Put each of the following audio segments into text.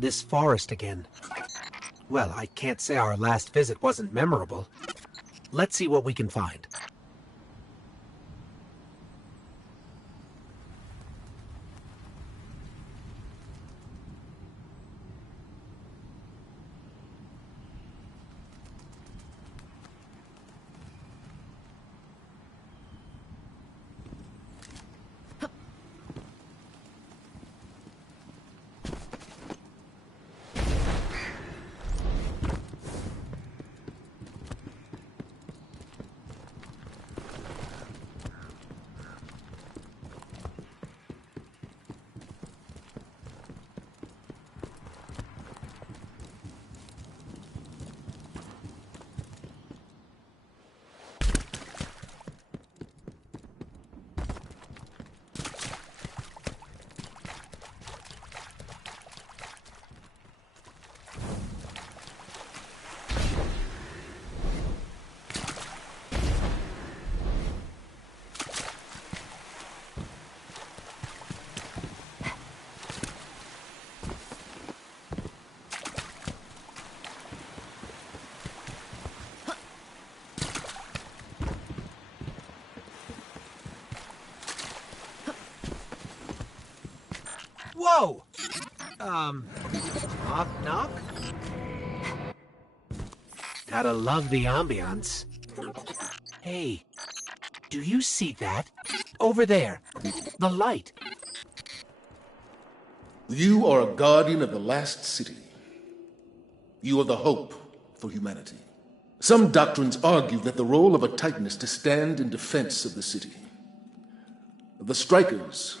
This forest again. Well, I can't say our last visit wasn't memorable. Let's see what we can find. Whoa! Knock, knock? Gotta love the ambiance. Hey, do you see that? Over there, the light. You are a guardian of the last city. You are the hope for humanity. Some doctrines argue that the role of a Titan is to stand in defense of the city. The Strikers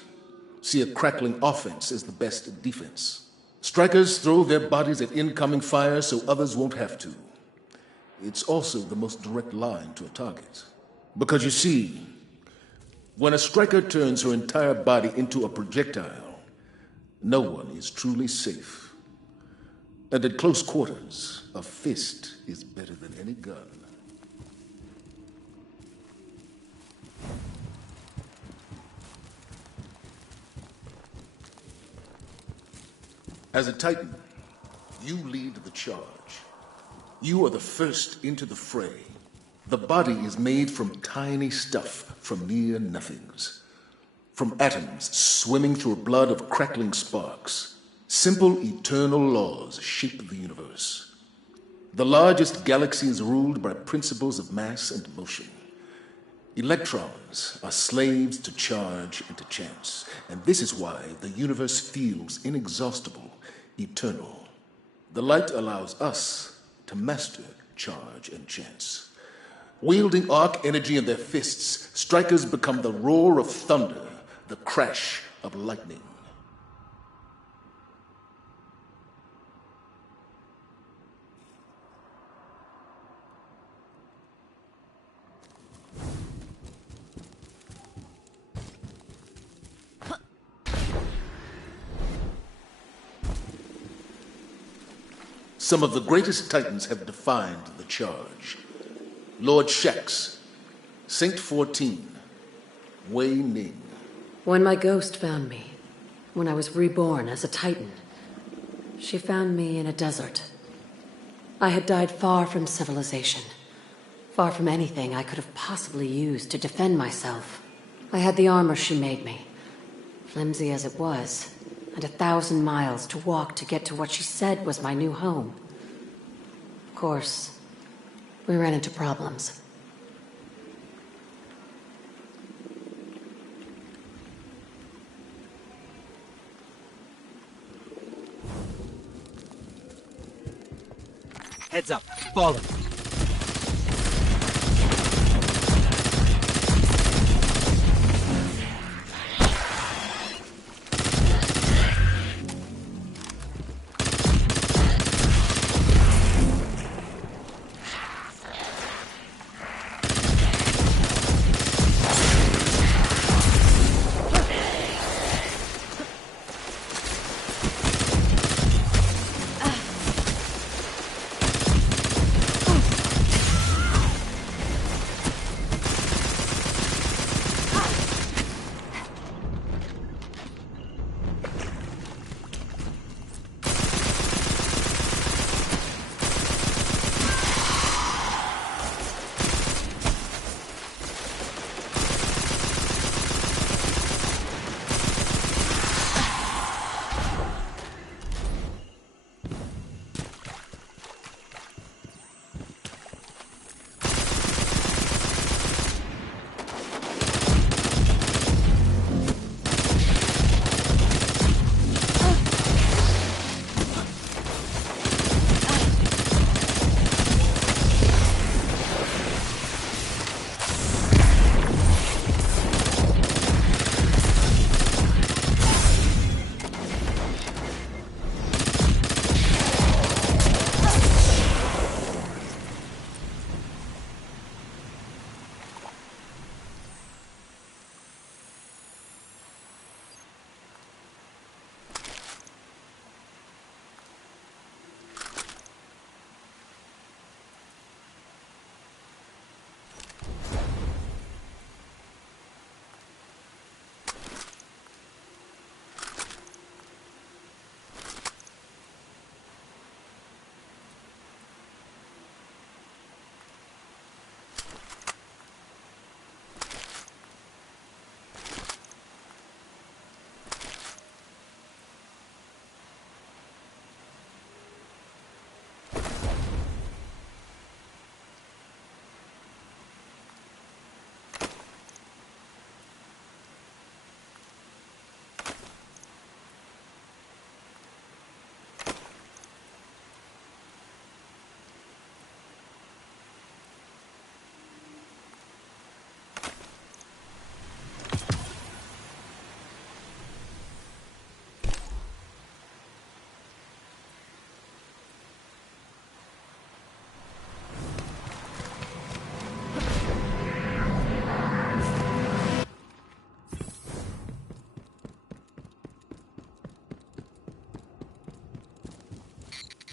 see a crackling offense as the best defense. Strikers throw their bodies at incoming fire so others won't have to. It's also the most direct line to a target. Because you see, when a striker turns her entire body into a projectile, no one is truly safe. And at close quarters, a fist is better than any gun. As a Titan, you lead the charge. You are the first into the fray. The body is made from tiny stuff, from near nothings. From atoms swimming through a blood of crackling sparks. Simple eternal laws shape the universe. The largest galaxy is ruled by principles of mass and motion. Electrons are slaves to charge and to chance, and this is why the universe feels inexhaustible, eternal. The light allows us to master charge and chance. Wielding arc energy in their fists, strikers become the roar of thunder, the crash of lightning. Some of the greatest Titans have defined the charge. Lord Shax, Saint 14, Wei Ning. When my ghost found me, when I was reborn as a Titan, she found me in a desert. I had died far from civilization, far from anything I could have possibly used to defend myself. I had the armor she made me, flimsy as it was, and 1,000 miles to walk to get to what she said was my new home. Of course, we ran into problems. Heads up, follow.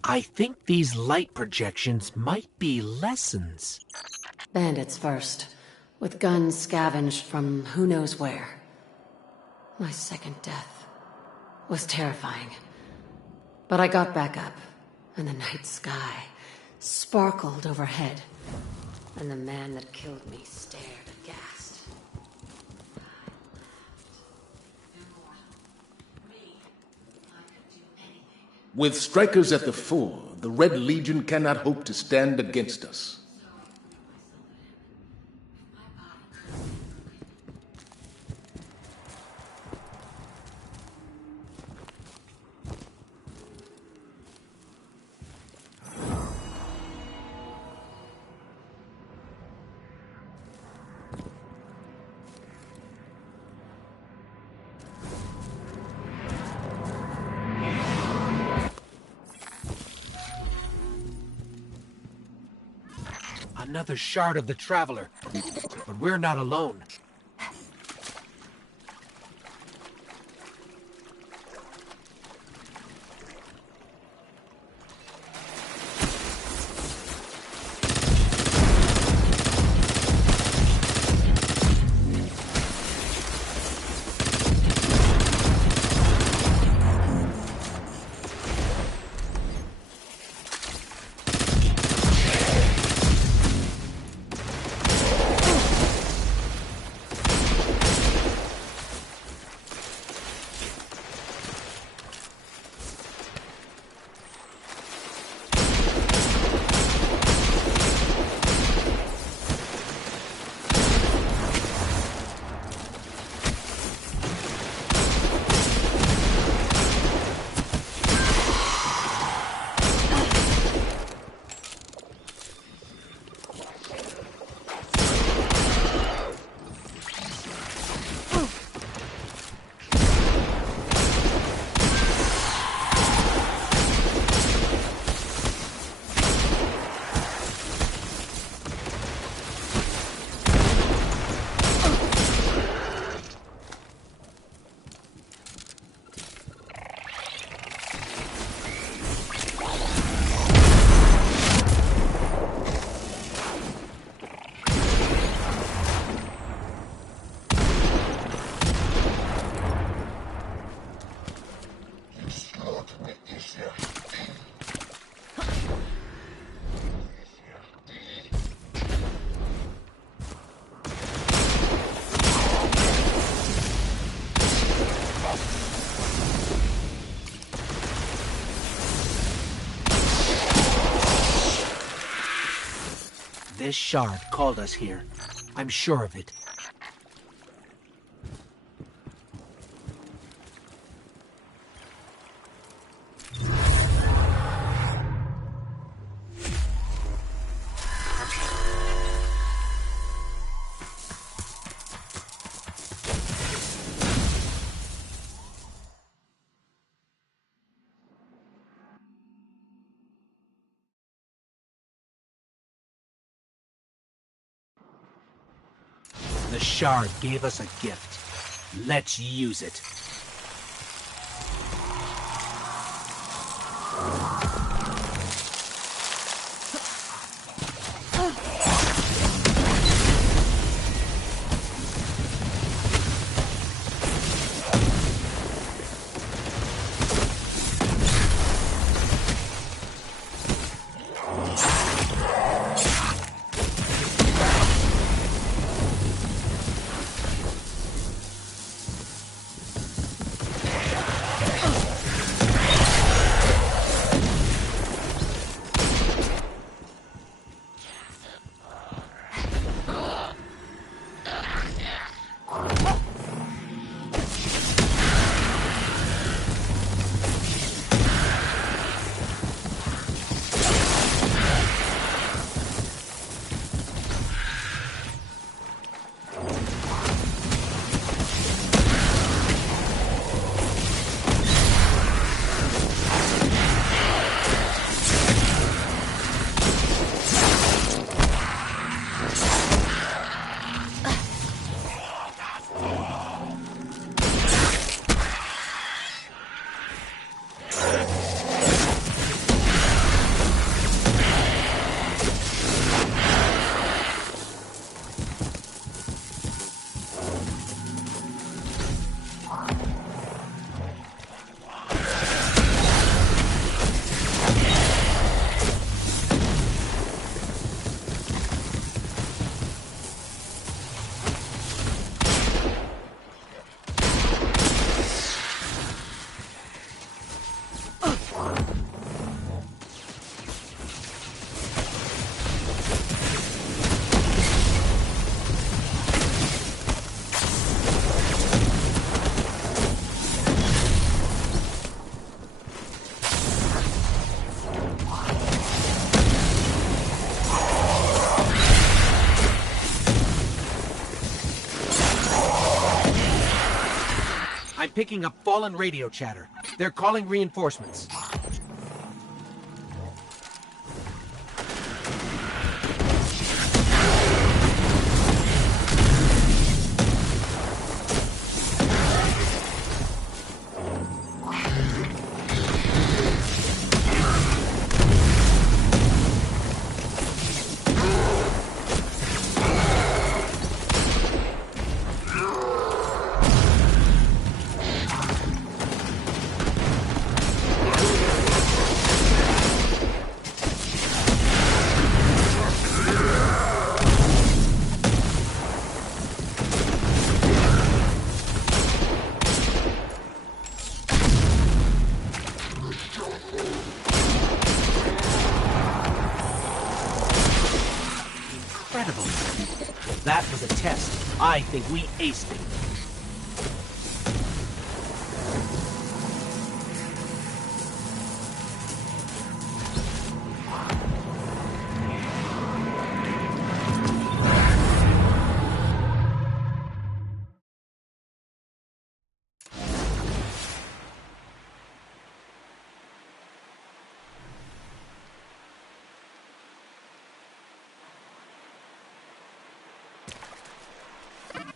I think these light projections might be lessons. Bandits first, with guns scavenged from who knows where. My second death was terrifying. But I got back up, and the night sky sparkled overhead, and the man that killed me stared aghast. With strikers at the fore, the Red Legion cannot hope to stand against us. Another shard of the Traveler. But we're not alone. This shard called us here. I'm sure of it. The shard gave us a gift. Let's use it. picking up fallen radio chatter. They're calling reinforcements. That was a test. I think we aced it.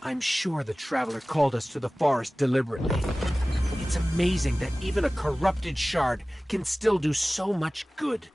I'm sure the Traveler called us to the forest deliberately. It's amazing that even a corrupted shard can still do so much good.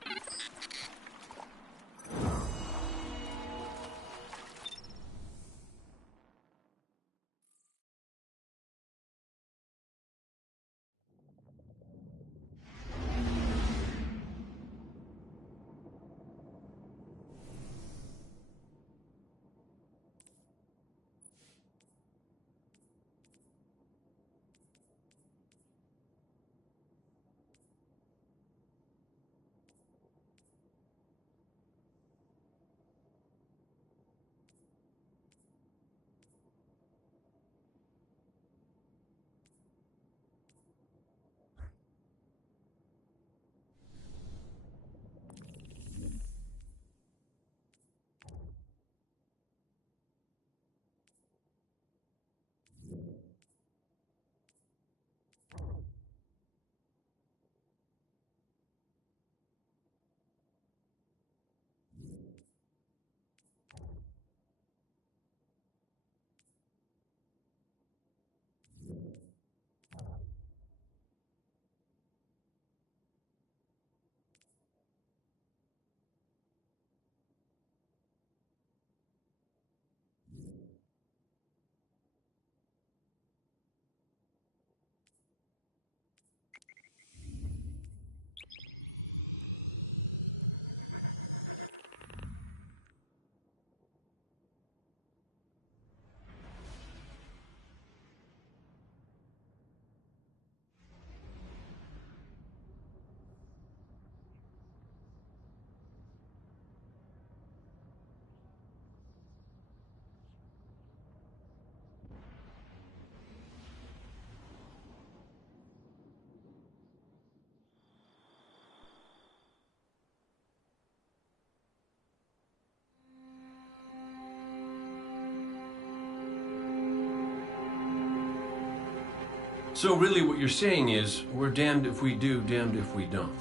So really what you're saying is, we're damned if we do, damned if we don't.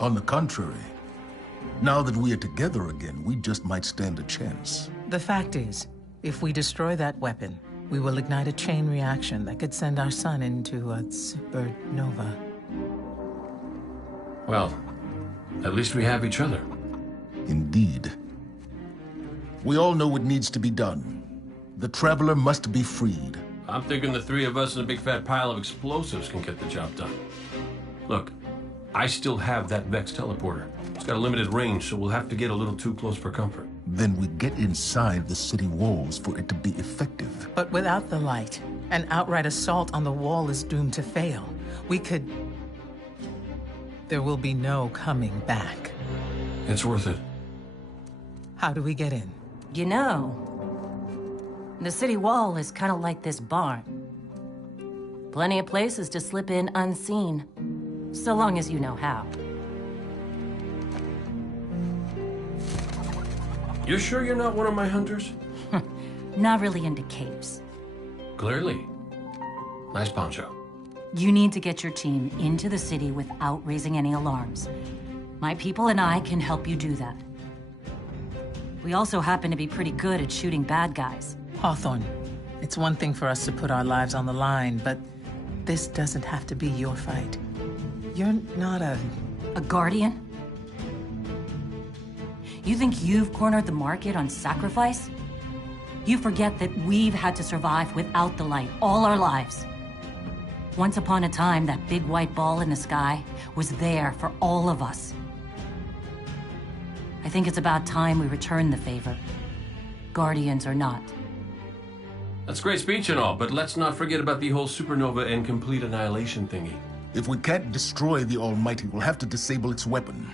On the contrary, now that we are together again, we just might stand a chance. The fact is, if we destroy that weapon, we will ignite a chain reaction that could send our sun into a supernova. Well, at least we have each other. Indeed. We all know what needs to be done. The Traveler must be freed. I'm thinking the three of us and a big fat pile of explosives can get the job done. Look, I still have that Vex teleporter. It's got a limited range, so we'll have to get a little too close for comfort. Then we get inside the city walls for it to be effective. But without the light, an outright assault on the wall is doomed to fail. We could... There will be no coming back. It's worth it. How do we get in? You know, the city wall is kind of like this barn. Plenty of places to slip in unseen, so long as you know how. You sure you're not one of my hunters? Not really into capes. Clearly. Nice poncho. You need to get your team into the city without raising any alarms. My people and I can help you do that. We also happen to be pretty good at shooting bad guys. Hawthorne, it's one thing for us to put our lives on the line, but this doesn't have to be your fight. You're not a Guardian? You think you've cornered the market on sacrifice? You forget that we've had to survive without the light all our lives. Once upon a time, that big white ball in the sky was there for all of us. I think it's about time we return the favor. Guardians or not. That's a great speech and all, but let's not forget about the whole supernova and complete annihilation thingy. If we can't destroy the Almighty, we'll have to disable its weapon.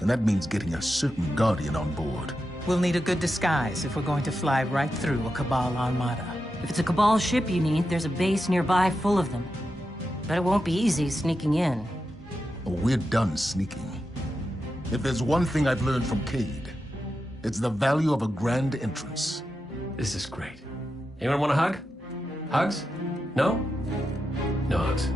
And that means getting a certain Guardian on board. We'll need a good disguise if we're going to fly right through a Cabal armada. If it's a Cabal ship you need, there's a base nearby full of them. But it won't be easy sneaking in. Oh, we're done sneaking. If there's one thing I've learned from Cade, it's the value of a grand entrance. This is great. Anyone want a hug? Hugs? No? No hugs.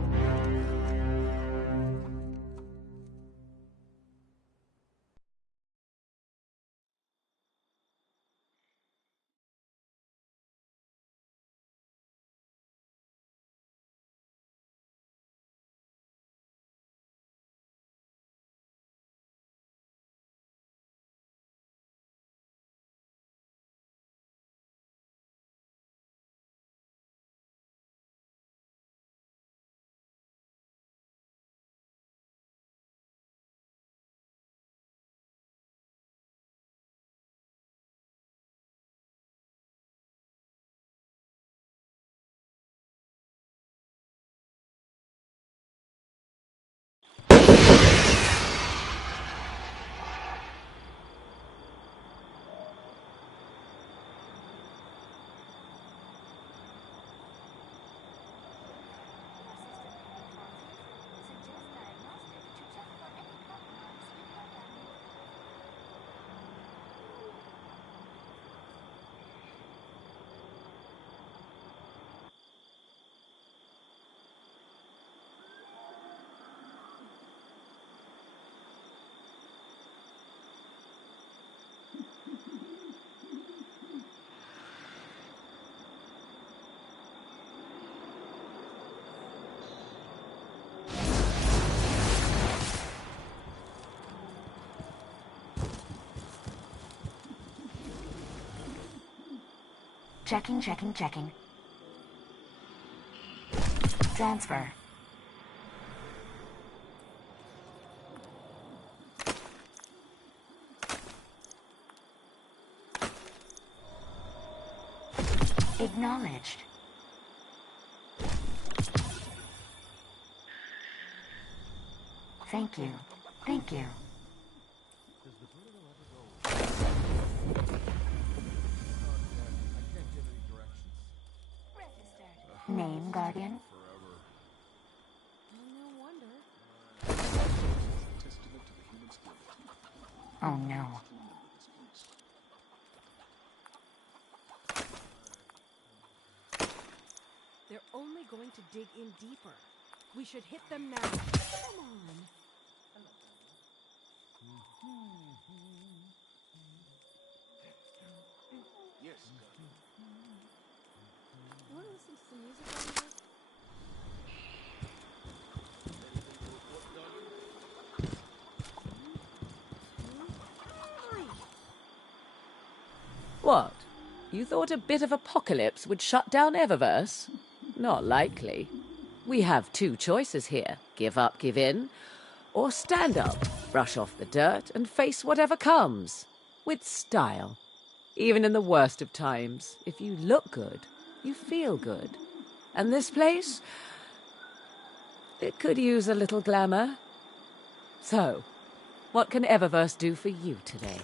Checking. Transfer. Acknowledged. Thank you. Name, Guardian? Oh no. They're only going to dig in deeper. We should hit them now. Come on. Yes. You want to listen to some music on here? What? You thought a bit of apocalypse would shut down Eververse? Not likely. We have two choices here. Give up, give in. Or stand up, brush off the dirt, and face whatever comes. With style. Even in the worst of times, if you look good, you feel good. And this place? It could use a little glamour. So, what can Eververse do for you today?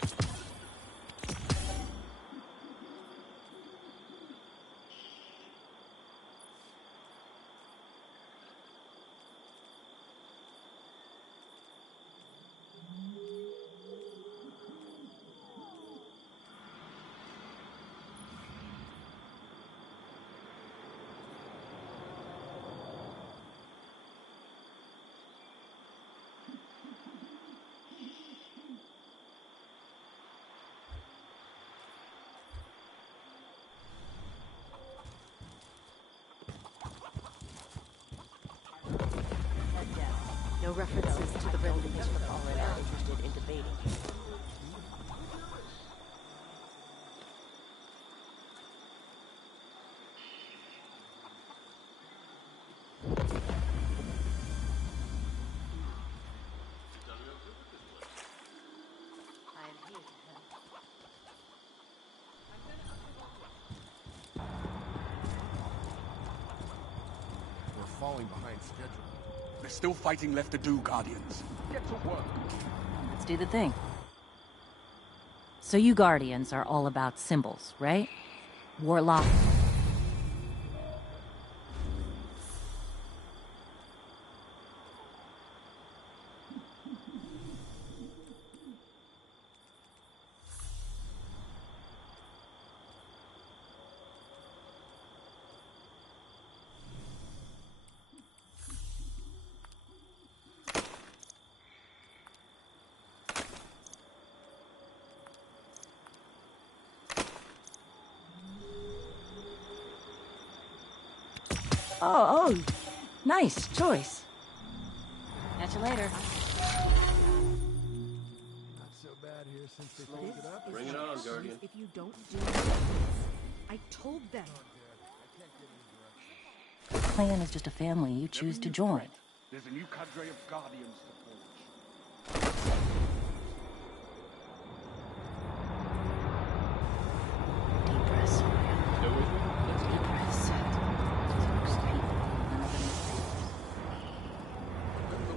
references to the Red Legion of all are interested in debating. Falling behind schedule. There's still fighting left to do, Guardians. Get to work. Let's do the thing. So you Guardians are all about symbols, right? Warlock. Oh, nice choice. Catch you later. Not so bad here since they cleaned it up. Bring it on, Guardian. If you don't do this, I told them. The clan is just a family you choose to join. There's a new cadre of Guardians to forge. Deep breaths. Stay with me. Let's Deep breaths. Most people, none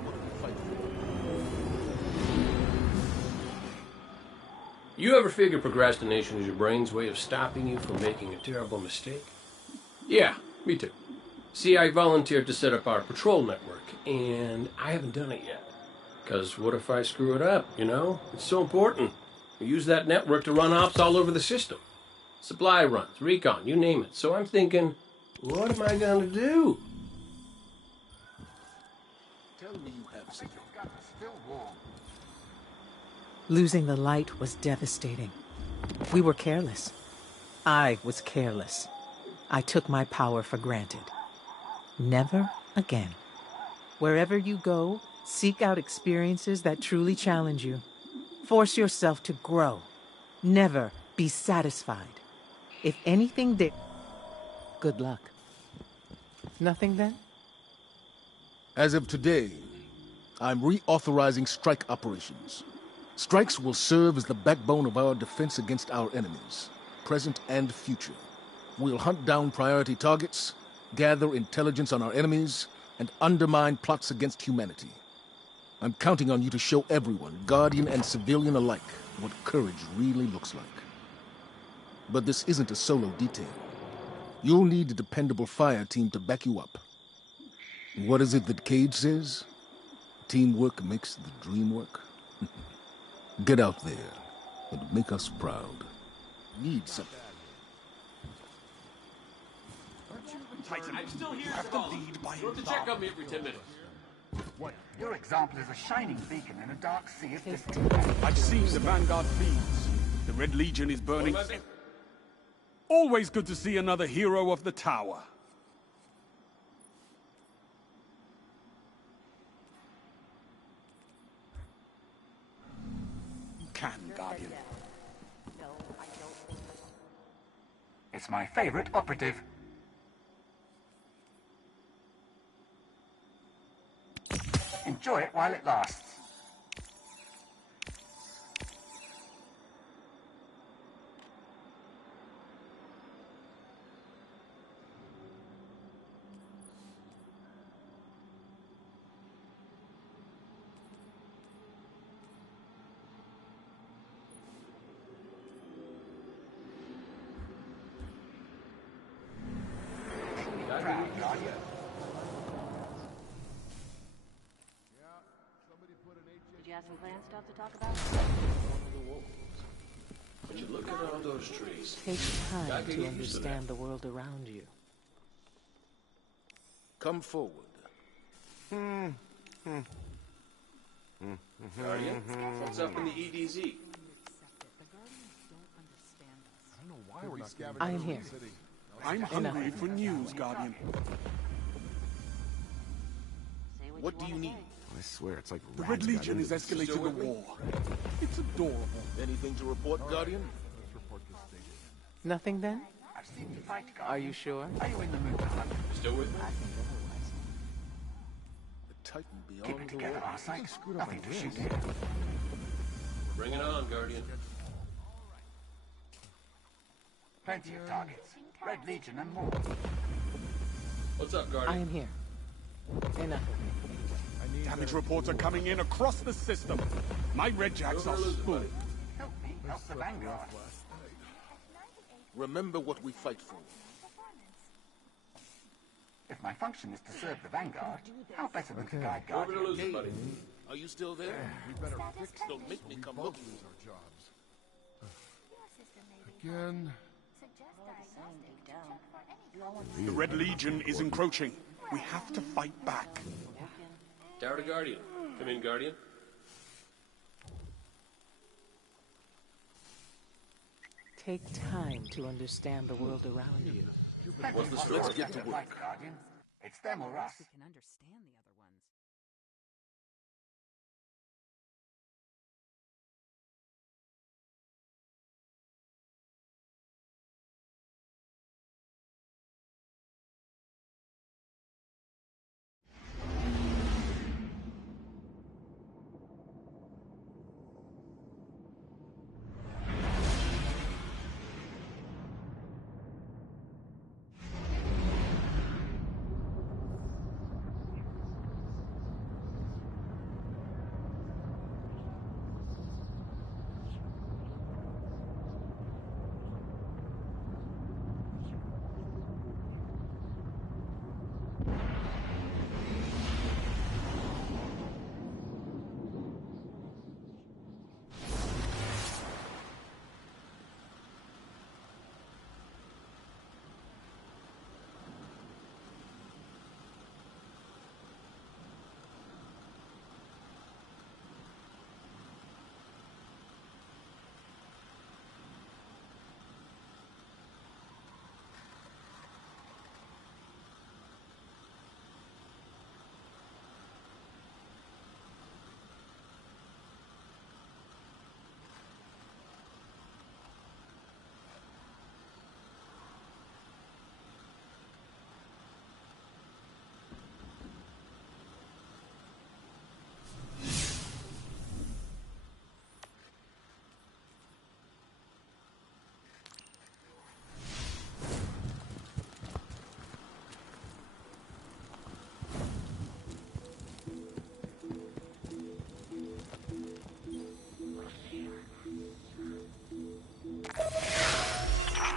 of them mistakes. You ever figure procrastination is your brain's way of stopping you from making a terrible mistake? Yeah, me too. See, I volunteered to set up our patrol network, and I haven't done it yet. Because what if I screw it up, you know? It's so important. We use that network to run ops all over the system. Supply runs, recon, you name it. So I'm thinking, what am I going to do? Tell me you have something. Still warm. Losing the light was devastating. We were careless. I was careless. I took my power for granted. Never again. Wherever you go, seek out experiences that truly challenge you. Force yourself to grow. Never be satisfied. If anything did... Good luck. Nothing then? As of today, I'm reauthorizing strike operations. Strikes will serve as the backbone of our defense against our enemies, present and future. We'll hunt down priority targets, gather intelligence on our enemies, and undermine plots against humanity. I'm counting on you to show everyone, Guardian and civilian alike, what courage really looks like. But this isn't a solo detail. You'll need a dependable fire team to back you up. What is it that Cage says? Teamwork makes the dream work. Get out there and make us proud. Need something. Titan, I'm still here, you have to lead by You have to check on me every 10 minutes. What? Your example is a shining beacon in a dark sea of distant. I've seen the Vanguard feeds. The Red Legion is burning. Always good to see another hero of the Tower. Can, Guardian. It's my favorite operative. Enjoy it while it lasts. Did you have some clan stuff to talk about? But you look at all those trees. Take I time can to get used to understand the world around you. Come forward. Guardian, what's up in the EDZ? I am here. I'm hungry for news, Guardian. What do you need? I swear, it's like The Red Legion is escalating the war. It's adorable. Anything to report, Guardian? Nothing then? I've seen you fight, Are Guardian. you sure? Are you in the mood to hunt? Still with me? I think otherwise. The Titan Keep beyond it the together, wall. our sight. Nothing to shoot here. Bring it on, Guardian. Plenty of targets. Red Legion and more. What's up, I Guardian? am here. Enough of me. Damage reports are coming in across the system. My Red Jacks are full. Help me help the Vanguard. Remember what we fight for. If my function is to serve the Vanguard, how better than to guide Over to Guardian? lose it, buddy. Are you still there? We better fix it. Don't make me come looking. Lose our jobs. Again. The Red Legion is encroaching. We have to fight back. Tower to Guardian. Come in, Guardian. Take time to understand the world around you. What's the story? Let's get to work. Fight, Guardian. It's them or us. We can understand the other ones.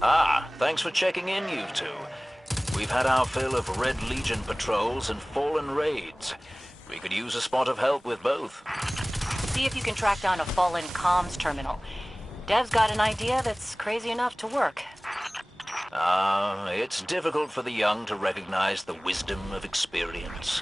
Ah, thanks for checking in, you two. We've had our fill of Red Legion patrols and Fallen raids. We could use a spot of help with both. See if you can track down a fallen comms terminal. Dev's got an idea that's crazy enough to work. It's difficult for the young to recognize the wisdom of experience.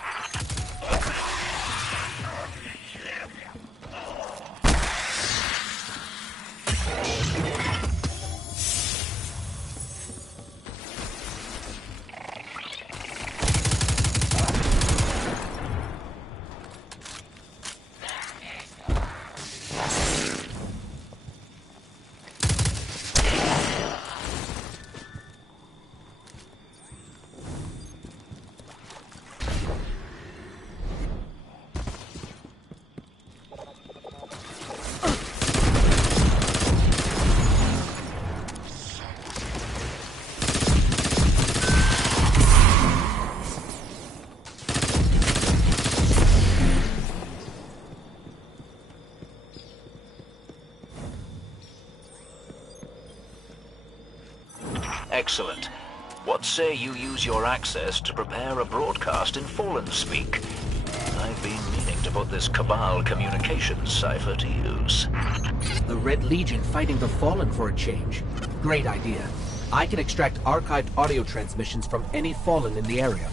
Excellent. What say you use your access to prepare a broadcast in Fallen speak? I've been meaning to put this Cabal communications cipher to use. The Red Legion fighting the Fallen for a change. Great idea. I can extract archived audio transmissions from any Fallen in the area.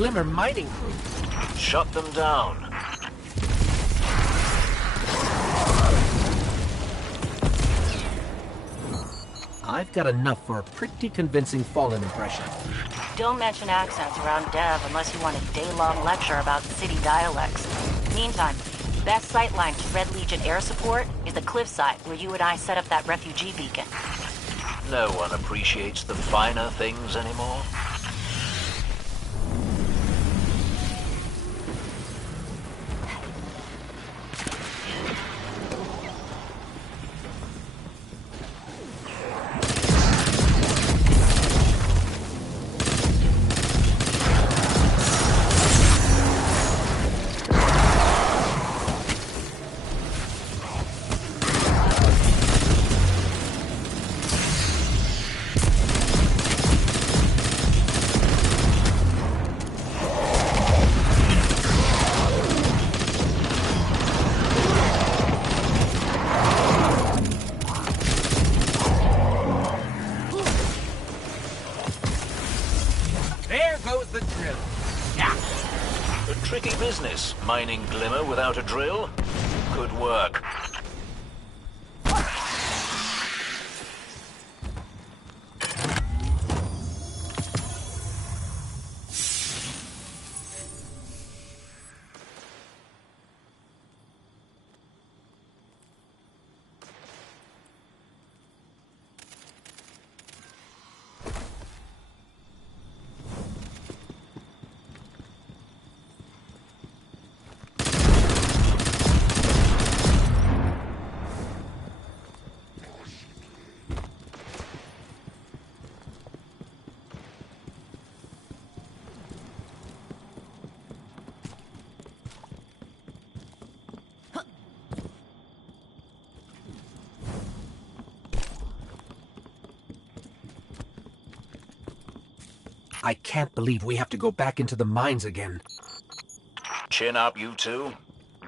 Glimmer mining crew. Shut them down. I've got enough for a pretty convincing Fallen impression. Don't mention accents around Dev unless you want a day-long lecture about city dialects. Meantime, best sightline to Red Legion air support is the cliffside where you and I set up that refugee beacon. No one appreciates the finer things anymore. Tricky business, mining Glimmer without a drill. Good work. I can't believe we have to go back into the mines again. Chin up, you two.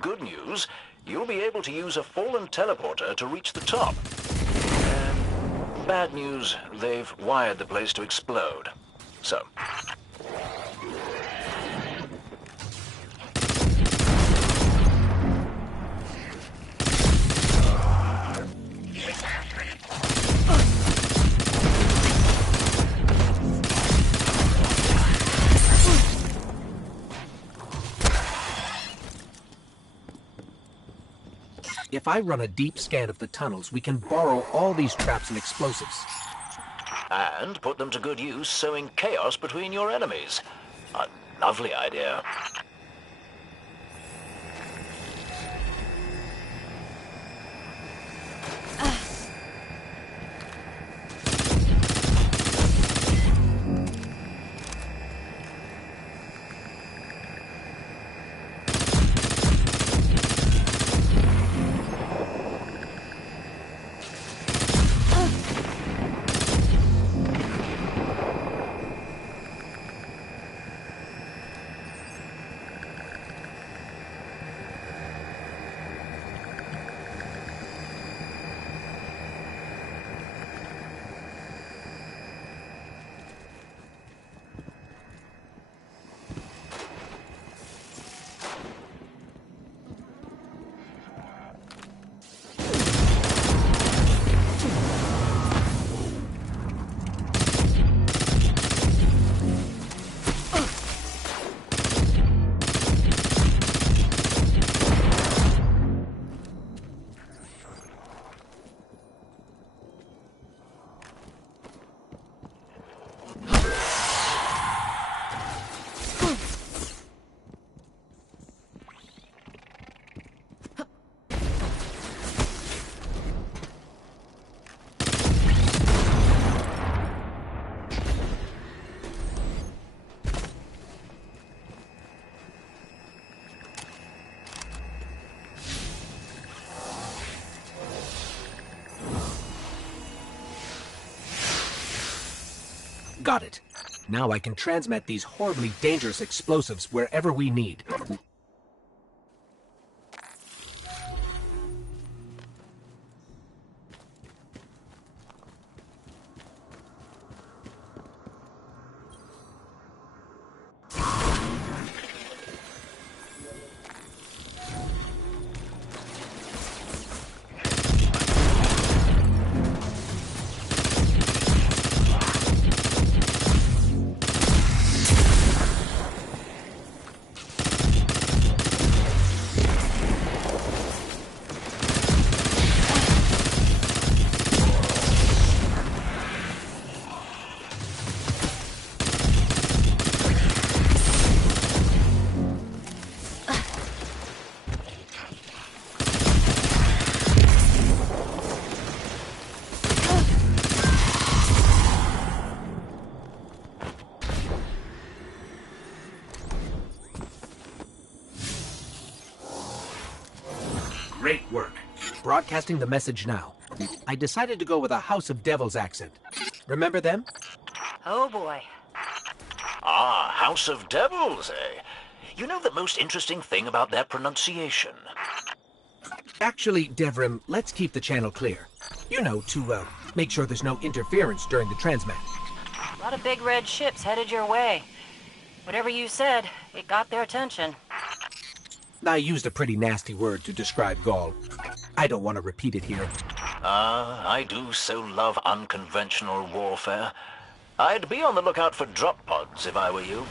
Good news, you'll be able to use a Fallen teleporter to reach the top. And bad news, they've wired the place to explode. So, If I run a deep scan of the tunnels, we can borrow all these traps and explosives. and put them to good use sowing chaos between your enemies. A lovely idea. Got it. Now I can transmit these horribly dangerous explosives wherever we need. Great work. Broadcasting the message now. I decided to go with a House of Devils accent. Remember them? Oh boy. Ah, House of Devils, eh? You know the most interesting thing about that pronunciation? Actually, Devrim, let's keep the channel clear. You know, to make sure there's no interference during the transmat. A lot of big red ships headed your way. Whatever you said, it got their attention. I used a pretty nasty word to describe Gaul. I don't want to repeat it here. I do so love unconventional warfare. I'd be on the lookout for drop pods if I were you.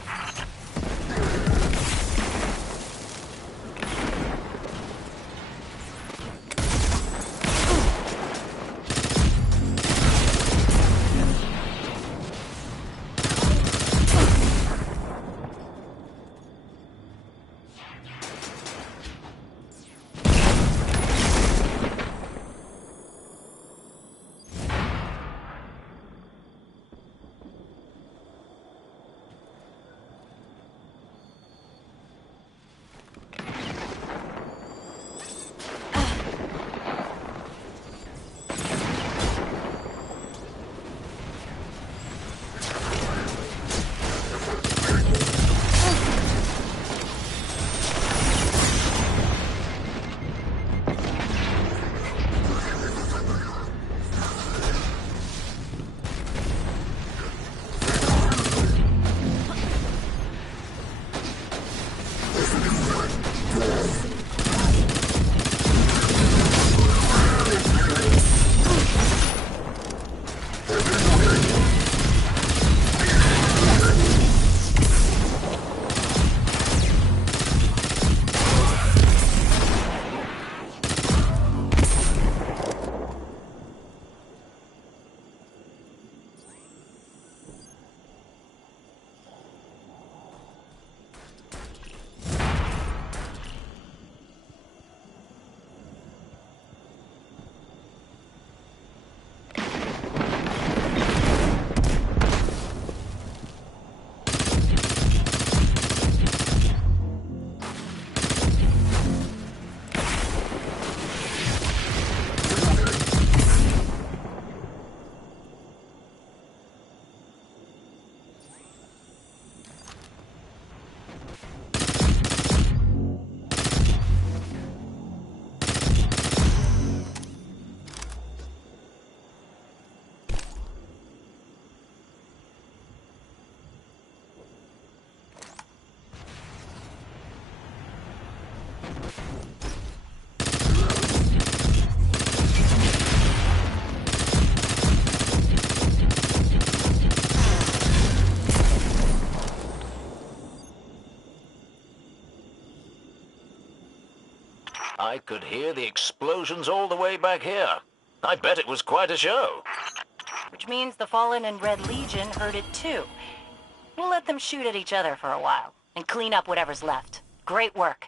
I could hear the explosions all the way back here. I bet it was quite a show. Which means the Fallen and Red Legion heard it too. We'll let them shoot at each other for a while, and clean up whatever's left. Great work.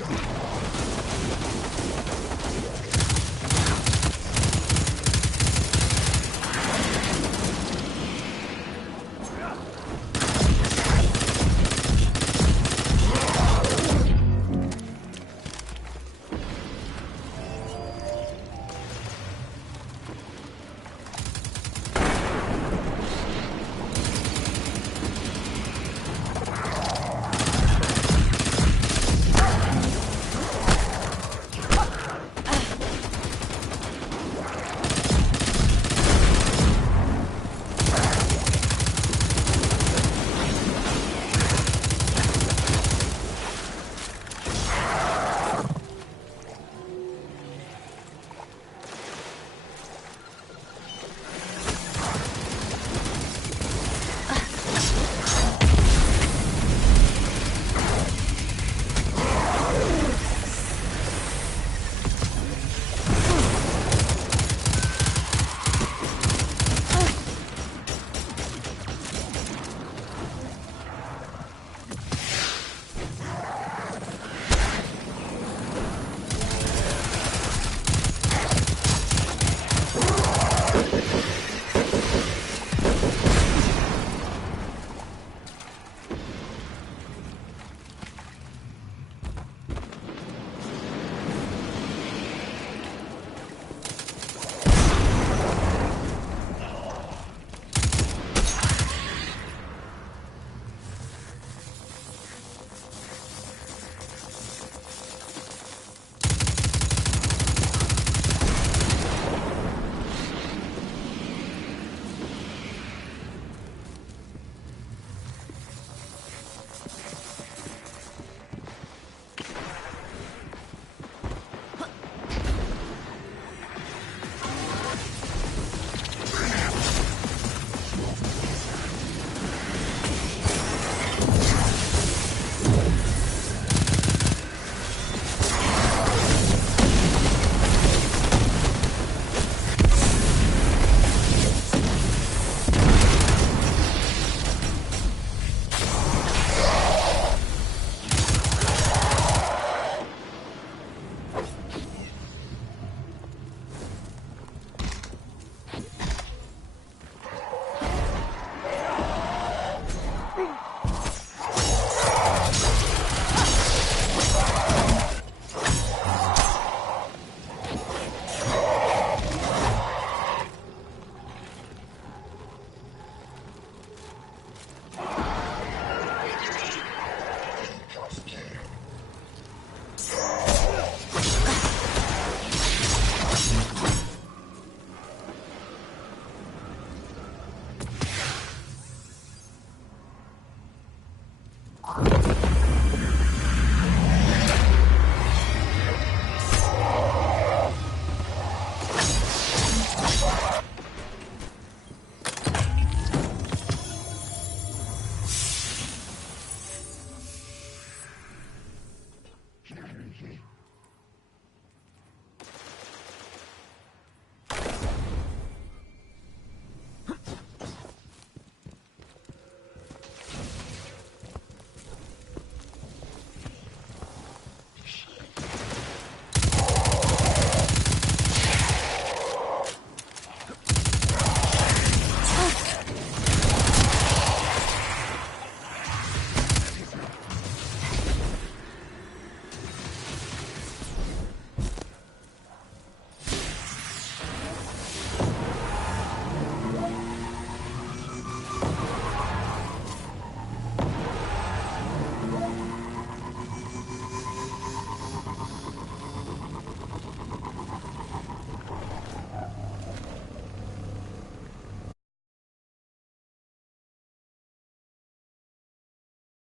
destruction.